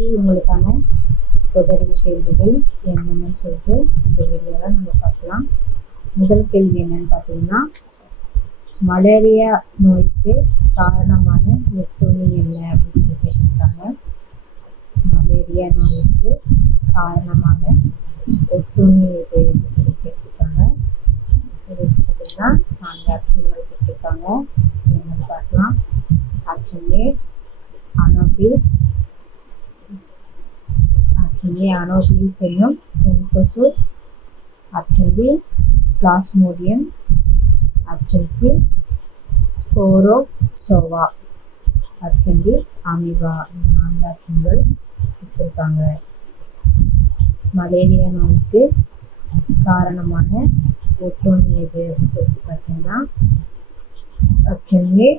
இன்னைக்கு உங்களுக்கான புதறிவு கேள்விகள் என்னென்னு சொல்லிட்டு இந்த வீடியோவில் நம்ம பார்க்கலாம். முதல் கேள்வி என்னன்னு பார்த்தீங்கன்னா மலேரியா நோய்க்கு காரணமான ஒட்டுணி என்ன அப்படின்னு சொல்லி கேட்டிருக்காங்க. மலேரியா நோய்க்கு காரணமான ஒட்டுண்ணி எது அப்படின்னு சொல்லி கேட்டிருக்காங்க. இது பார்த்தீங்கன்னா நான்கு ஆப்ஷன்கள் கொடுத்துருக்காங்க என்னென்னு பார்க்கலாம். ஆப்ஷன் ஏ அனோபிஸ் ஆப்ஷன் ஏ அனோபிஸ் என்னும் பெண் கொசு option B plasmodium option C sporozoa option D amoeba நான்கு ஆப்ஷன்கள் கொடுத்துருக்காங்க மலேரியா நோய்க்கு காரணமான ஒட்டுண்ணி எது அப்படின்னு சொல்லிட்டு பார்த்தீங்கன்னா ஆப்ஷன் ஏ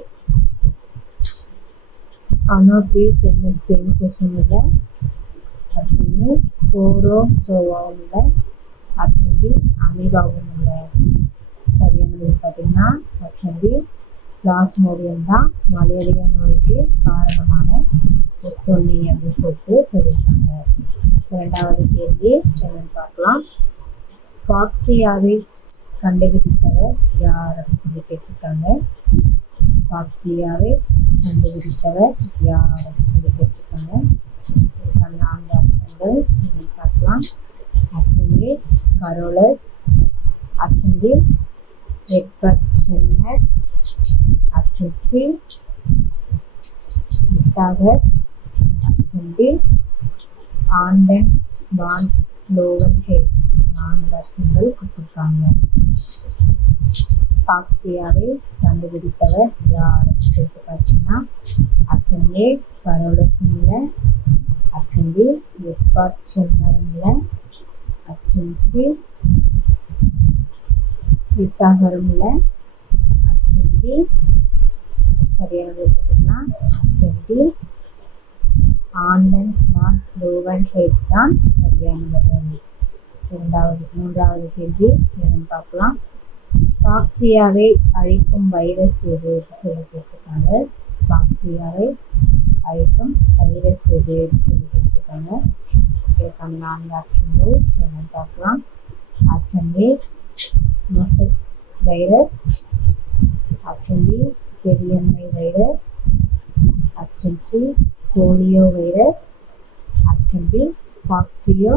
அனோபிஸ் என்னும் பெண் கொசும் அப்படின்னு ஸ்கோரோ ஏ இல்லை ஆப்ஷன் டி அமீபாவும் இல்லை சரியானது பார்த்தீங்கன்னா ஆப்ஷன் டி பிளாஸ்மோடியம் தான் மலேரியா நோய்க்கு காரணமான ஒட்டுண்ணி அப்படின்னு சொல்லிட்டு சொல்லியிருக்காங்க இரண்டாவது கேள்வி என்னன்னு பார்க்கலாம் பாக்டீரியாவை கண்டுபிடித்தவர் யார் அப்படின்னு சொல்லி கேட்டிருக்காங்க பாக்டீரியாவை கண்டுபிடித்தவர் யார் அப்படின்னு சொல்லி கேட்டிருக்காங்க. இதுக்கான நான்கு பார்க்கலாம். Option A Carolus option B Jenner option C Whittaker option D Anton van Leeuwenhoek நான்கு ஆப்ஷன்கள் கொடுத்துருக்காங்க. பாக்டீரியாவை கண்டுபிடித்தவர் யார் அப்படின்னு சொல்லிட்டு பார்த்தீங்கன்னா ஆப்ஷன் ஏ இல்லை ஆப்ஷன் பி எட்வர்ட் சென்னரும் இல்லை ஆப்ஷன் சி சரியானது பார்த்தீங்கன்னா option C Anton van Leeuwenhoek தான் சரியான பதில் இரண்டாவது மூன்றாவது கேள்வி என்னன்னு பார்க்கலாம். பாக்டீரியாவை அழிக்கும் வைரஸ் எது? அப்படின்னு சொல்லி கேட்டிருக்காங்க. பாக்டீரியாவை ஐட்டம் வைரஸ் எது சொல்லி கொடுத்துருக்காங்க இதற்கான நான்கு ஆப்ஷன்கள். என்னன்னு பார்க்கலாம். Option A mosaic virus. Option B பெரியம்மை virus. Option C polio virus. Option B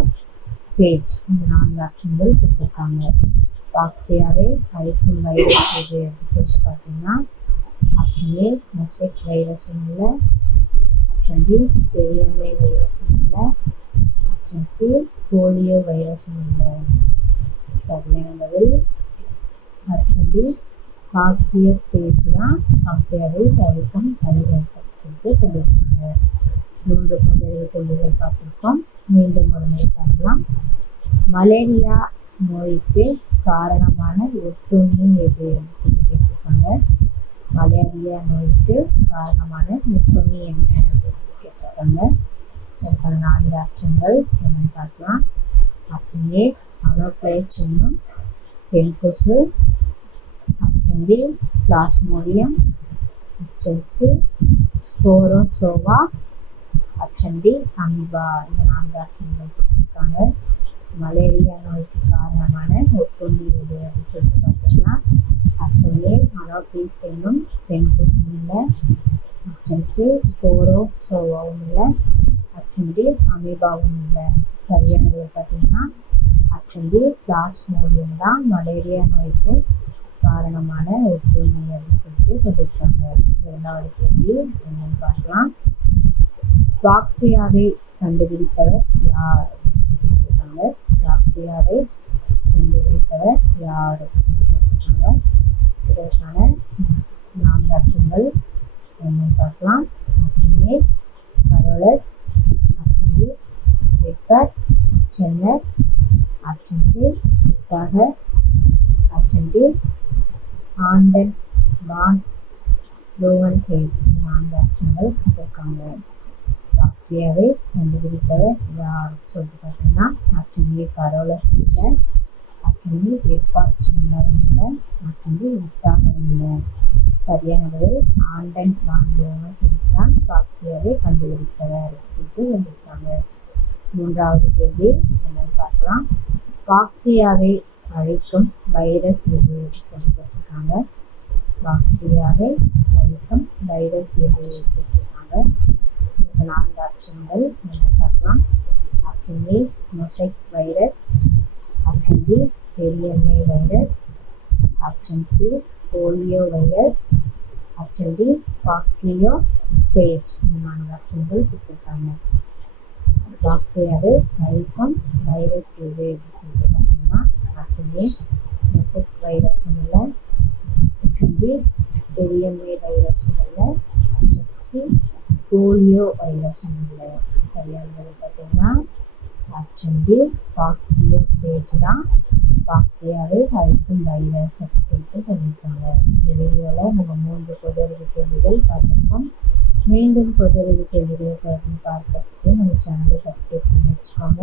bacteriophage. இந்த நான்கு ஆப்ஷன்கள் கொடுத்துருக்காங்க. பாக்டீரியாவை அழிக்கும் வைரஸ் எது அப்படின்னு சொல்லிட்டு பார்த்தீங்கன்னா அப்படியே மொசைக் வைரஸும் இல்லை ஆப்ஷன் பி பெரியம்மை வைரஸும் இல்லை ஆப்ஷன் சி போலியோ வைரஸும் இல்லை சரியான பதில் ஆப்ஷன் டி காப்பிய பேச்சு தான் காப்பியாவை தவிர்க்கும் வைரஸ் அப்படின்னு சொல்லிட்டு சொல்லியிருக்காங்க மூன்று குழந்தைகள் கொள்கைகள் பார்த்துருக்கோம் மீண்டும் ஒரு முறை பார்க்கலாம் மலேரியா நோய்க்கு காரணமான ஒட்டுண்ணி எது அப்படின்னு சொல்லி கேட்டிருக்காங்க மலேரியா நோய்க்கு காரணமான ஒட்டுண்ணி என்ன அப்படின்னு கேட்டிருக்காங்க. அதுக்கான நான்கு ஆப்ஷன்கள் என்னன்னு பார்க்கலாம். ஆப்ஷன் ஏ அனோப்ளைஸ் என்னும் பெண் option B plasmodium option C sporozoa. Option D amoeba இந்த நான்கு ஆப்ஷன்கள் கொடுத்துருக்காங்க. மலேரியா நோய்க்கு காரணமான ஒட்டுண்ணி எது அப்படின்னு சொல்லிட்டு ஏ ப்ளீஸ் செய்யணும் பெண் கொசும் இல்லை ஆப்ஷன் சி ஸ்போரோசோவாவும் இல்லை. ஆப்ஷன் டி அமீபாவும் இல்லை. சரியானது பார்த்தீங்கன்னா ஆப்ஷன் டி பிளாஸ்மோடியம் தான் மலேரியா நோய்க்கு காரணமான ஒற்றுமை அப்படின்னு சொல்லிட்டு சொல்லியிருக்காங்க. இரண்டாவது கேள்வி என்னன்னு பார்க்கலாம். பாக்டீரியாவை கண்டுபிடித்தவர் யார்? அப்படின்னு பாக்டீரியாவை கண்டுபிடித்தவர் யார் அப்படின்னு சொல்லி இதற்கான நான்கு ஆப்ஷன்கள் என்னன்னு பார்க்கலாம் option A Carolus option B Edward Jenner option C Whittaker அச்சென்று Anton van Leeuwenhoek நான்கு ஆப்ஷன்கள் கொடுத்துருக்காங்க. பாக்டீரியாவை கண்டுபிடித்தவர் யார்? சொல்லிட்டு பார்த்தீங்கன்னா ஆப்ஷன் ஏ கரோலஸ் இல்லை ஆப்ஷன் பி எட்வார்ட் சின்னரும் இல்லை ஆப்ஷன் பி விட்டாகரும் இல்லை ஆண்டன் பதில் லோவன் வாண்டோனர் தான் பாக்டீரியாவை கண்டுபிடித்தவர் சொல்லிட்டு வந்திருக்காங்க. மூன்றாவது கேள்வி என்னன்னு பார்க்கலாம். பாக்டீரியாவை அழிக்கும் வைரஸ் எது சொல்லி பாக்டீரியாவை அழிக்கும் வைரஸ் எது சொல்லியிருக்காங்க இதுக்கு நான்கு ஆப்ஷன்கள் என்ன பார்க்கலாம். Option A mosaic virus option B பெரியம்மை virus option C polio virus option D bacteriophage இந்த நான்கு ஆப்ஷன்கள் கொடுத்துருக்காங்க. பாக்டீரியாவை அழிக்கும் வைரஸ் எது அப்படின்னு சொல்லியிருக்காங்க பார்த்தீங்கன்னா ஆப்ஷன் ஏ மொசைக் வைரஸும் இல்லை ஆப்ஷன் பி வைரஸும் இல்லை போலியோ வைரஸும் இல்லை சரியானது பார்த்தீங்கன்னா ஆப்ஷன் டி பேஜ் தான் பாக்டீரியாவே அழிக்கும் வைரஸ் அப்படின்னு சொல்லிட்டு சொல்லியிருக்காங்க இந்த வீடியோவில் நம்ம மூன்று பொது கேள்விகள் பார்த்துருக்கோம் மீண்டும் பொது கேள்விகளை தொடர்ந்து பார்க்கறதுக்கு நம்ம சேனலை சப்ஸ்கிரைப் பண்ணி வச்சுக்கோங்க